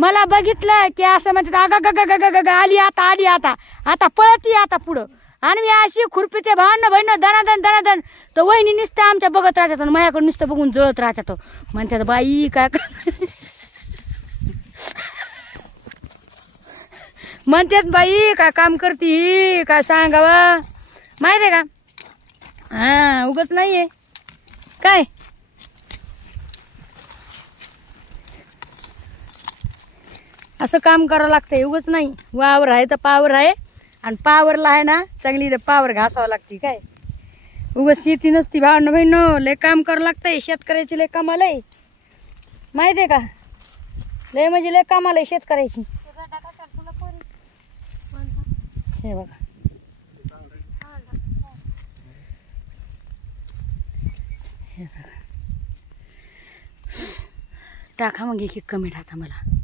मला बघितलं की असं म्हणतात अगा आली आता आता पळती आता पुढं आणि मी अशी खुरपीते भांडणं बहिणं दनादन तर वहिनी नुसतं आमच्या बघत राहतात आणि माझ्याकडे नुसतं बघून जळत राहतात म्हणतात बाई काय म्हणतात बाई काय काम करती काय सांगावं माहिती आहे का हा उगाच नाहीये काय असं काम करावं लागतंय उगाच नाही वावर आहे तर पावर आहे आणि पावरला आहे ना चांगली इथं पावर घासावं लागते काय उगाच शेती नसती भावनं बहिणं लय काम करावं लागतंय शेतकऱ्याची लय कामाला आहे माहिती आहे का लय म्हणजे लय कामाला आहे शेतकऱ्याची हे बघा टाका मग एक कमेंट आता मला